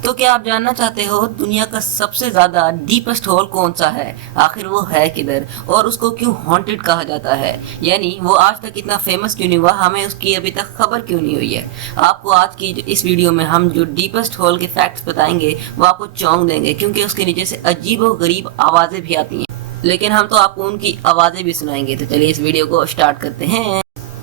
तो क्या आप जानना चाहते हो दुनिया का सबसे ज्यादा डीपेस्ट होल कौन सा है? आखिर वो है किधर और उसको क्यों हॉन्टेड कहा जाता है? यानी वो आज तक इतना फेमस क्यों नहीं हुआ, हमें उसकी अभी तक खबर क्यों नहीं हुई है? आपको आज की इस वीडियो में हम जो डीपेस्ट होल के फैक्ट्स बताएंगे वो आपको चौंक देंगे, क्योंकि उसके नीचे से अजीब और गरीब आवाजें भी आती हैं, लेकिन हम तो आपको उनकी आवाजें भी सुनाएंगे। तो चलिए इस वीडियो को स्टार्ट करते हैं।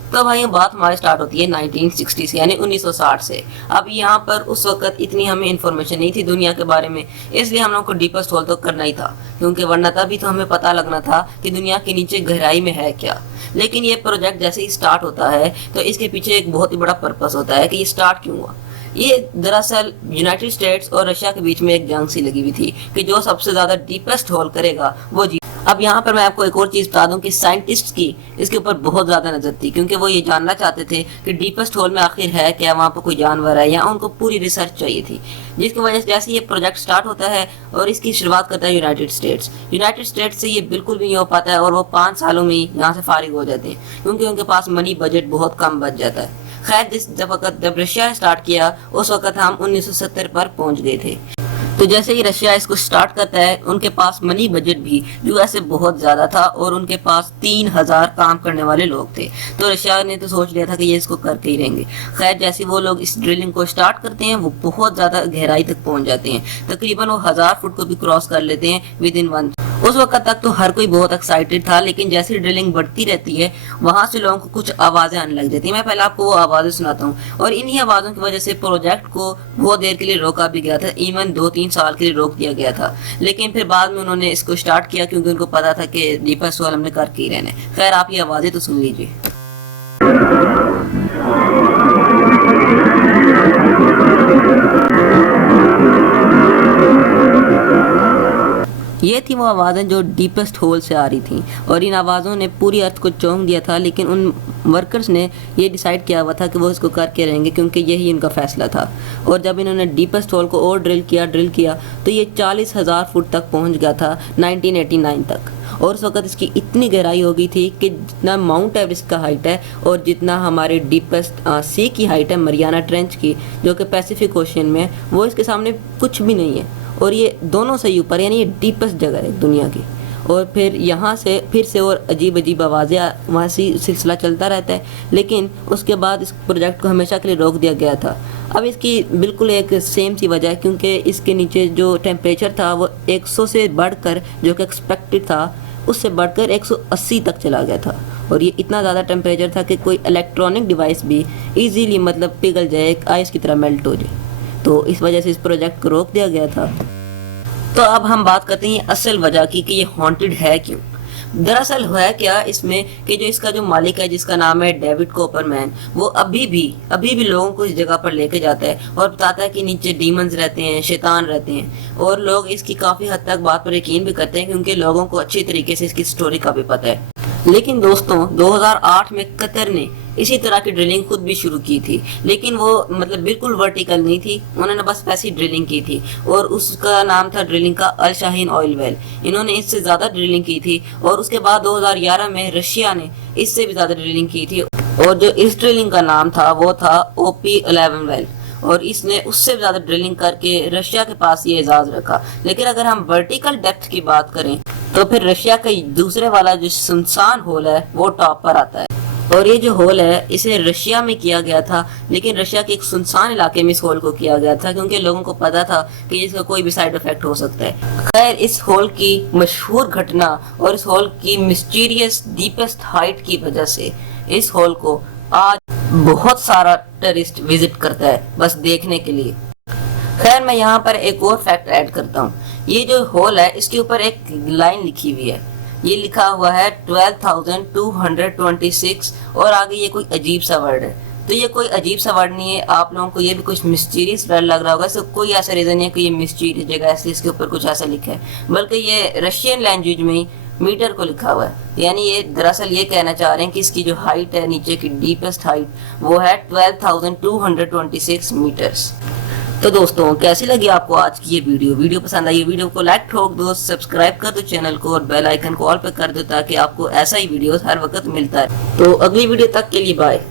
तो भाई बात हमारी स्टार्ट होती है 1960 से, यानी 1960 से। अब यहाँ पर उस वक्त इतनी हमें इन्फॉर्मेशन नहीं थी दुनिया के बारे में, इसलिए हम लोग को डीपेस्ट होल तो करना ही था, क्योंकि वरना तभी तो हमें पता लगना था कि दुनिया के नीचे गहराई में है क्या। लेकिन ये प्रोजेक्ट जैसे ही स्टार्ट होता है तो इसके पीछे एक बहुत ही बड़ा पर्पस होता है कि ये स्टार्ट क्यों हुआ। ये दरअसल यूनाइटेड स्टेट्स और रशिया के बीच में एक जंग सी लगी हुई थी कि जो सबसे ज्यादा डीपेस्ट होल करेगा वो जीत। अब यहाँ पर मैं आपको एक और चीज बता दूं कि साइंटिस्ट्स की इसके ऊपर बहुत ज्यादा नजर थी, क्योंकि वो ये जानना चाहते थे कि डीपेस्ट होल में आखिर है क्या, वहाँ पर कोई जानवर है, या उनको पूरी रिसर्च चाहिए थी। जिसकी वजह से जैसे ये प्रोजेक्ट स्टार्ट होता है और इसकी शुरुआत करता है यूनाइटेड स्टेट्स से ये बिल्कुल भी नहीं हो पाता है और वो 5 सालों में ही यहाँ से फारिग हो जाते हैं, क्योंकि उनके पास मनी बजट बहुत कम बच जाता है। खैर जब रशिया स्टार्ट किया उस वक्त हम 1970 पर पहुंच गए थे। तो जैसे ही रशिया इसको स्टार्ट करता है उनके पास मनी बजट भी यूएस से बहुत ज्यादा था और उनके पास 3000 काम करने वाले लोग थे। तो रशिया ने तो सोच लिया था कि ये इसको करके ही रहेंगे। खैर जैसे वो लोग इस ड्रिलिंग को स्टार्ट करते हैं वो बहुत ज्यादा गहराई तक पहुंच जाते हैं, तकरीबन वो 1000 फुट को भी क्रॉस कर लेते हैं विद इन 1। उस वक्त तक तो हर कोई बहुत एक्साइटेड था, लेकिन जैसे ड्रिलिंग बढ़ती रहती है वहां से लोगों को कुछ आवाजें आने लग जाती है। मैं पहले आपको वो आवाजें सुनाता हूँ, और इन्हीं आवाजों की वजह से प्रोजेक्ट को बहुत देर के लिए रोका भी गया था, इवन 2-3 साल के लिए रोक दिया गया था। लेकिन फिर बाद में उन्होंने इसको स्टार्ट किया, क्योंकि उनको पता था कि डीपेस्ट होल हमने करके ही रहना है। खैर आप ये आवाजें तो सुन लीजिए। ये थी वो आवाज़ें जो डीपेस्ट होल से आ रही थी, और इन आवाज़ों ने पूरी अर्थ को चौंक दिया था। लेकिन उन वर्कर्स ने ये डिसाइड किया हुआ था कि वो इसको करके रहेंगे, क्योंकि यही इनका फैसला था। और जब इन्होंने डीपेस्ट होल को और ड्रिल किया तो ये 40,000 फुट तक पहुंच गया था 1989 तक। और उस वक्त इसकी इतनी गहराई हो गई थी कि जितना माउंट एवरेस्ट का हाइट है और जितना हमारे डीपेस्ट सी की हाइट है मरियाना ट्रेंच की, जो कि पैसिफिक ओशियन में, वो इसके सामने कुछ भी नहीं है। और ये दोनों से ही ऊपर, यानी ये डीपेस्ट जगह है दुनिया की। और फिर यहाँ से फिर से और अजीब आवाज़ें वहाँ से सिलसिला चलता रहता है। लेकिन उसके बाद इस प्रोजेक्ट को हमेशा के लिए रोक दिया गया था। अब इसकी बिल्कुल एक सेम सी वजह है, क्योंकि इसके नीचे जो टेम्परेचर था वो 100 से बढ़कर, जो कि एक्सपेक्टेड था, उससे बढ़कर 180 तक चला गया था। और ये इतना ज़्यादा टेम्परेचर था कि कोई इलेक्ट्रॉनिक डिवाइस भी ईजीली पिघल जाए, आइस की तरह मेल्ट हो जाए। तो इस वजह से इस प्रोजेक्ट को रोक दिया गया था। तो अब हम बात करते हैं असल वजह की कि ये हॉन्टेड है क्यों। दरअसल है क्या इसमें कि जो इसका जो मालिक है, जिसका नाम है डेविड कोपरमैन, वो अभी भी लोगों को इस जगह पर लेके जाता है और बताता है कि नीचे डीमंस रहते हैं, शैतान रहते हैं। और लोग इसकी काफ़ी हद तक बात पर यकीन भी करते हैं, क्योंकि लोगों को अच्छी तरीके से इसकी स्टोरी का भी पता है। लेकिन दोस्तों 2008 में कतर ने इसी तरह की ड्रिलिंग खुद भी शुरू की थी, लेकिन वो बिल्कुल वर्टिकल नहीं थी, उन्होंने बस वैसी ड्रिलिंग की थी, और उसका नाम था ड्रिलिंग का अल शाहीन ऑयल वेल। इन्होंने इससे ज़्यादा ड्रिलिंग की थी, और उसके बाद 2011 में रशिया ने इससे भी ज़्यादा ड्रिलिंग की थी, और जो इस ड्रिलिंग का नाम था वो था OP11 वेल। और इसने उससे ज़्यादा ड्रिलिंग करके रशिया के पास ये एजाज़ रखा। लेकिन अगर हम वर्टिकल डेप्थ की बात करें तो फिर रशिया का दूसरे वाला जो सुनसान होल है वो टॉप पर आता है। और ये जो होल है इसे रशिया में किया गया था, लेकिन रशिया के एक सुनसान इलाके में इस होल को किया गया था, क्योंकि लोगों को पता था कि इसका कोई भी साइड इफेक्ट हो सकता है। खैर इस होल की मशहूर घटना और इस होल की मिस्टीरियस डीपेस्ट हाइट की वजह से इस होल को आज बहुत सारा टूरिस्ट विजिट करता है, बस देखने के लिए। खैर मैं यहाँ पर एक और फैक्ट ऐड करता हूँ। ये जो होल है इसके ऊपर एक लाइन लिखी हुई है, ये लिखा हुआ है 12,226, और आगे ये कोई अजीब सा वर्ड है। तो ये कोई अजीब सा वर्ड नहीं है, आप लोगों को ये भी कुछ मिस्टीरियस वर्ड लग रहा होगा, इसका कोई ऐसा रीज़न नहीं है कि ये मिस्टीरियस जगह ऐसे इसके ऊपर कुछ ऐसा लिखा है, बल्कि ये रशियन लैंग्वेज में ही मीटर को लिखा हुआ है। यानी ये दरअसल ये कहना चाह रहे हैं कि इसकी जो हाइट है, नीचे की डीपेस्ट हाइट, वो है 12,226 मीटर्स। तो दोस्तों कैसी लगी आपको आज की ये वीडियो पसंद आई, वीडियो को लाइक ठोक दो, सब्सक्राइब कर दो चैनल को, और बेल आइकन को ऑल पे कर दो, ताकि आपको ऐसा ही वीडियो हर वक्त मिलता है। तो अगली वीडियो तक के लिए बाय।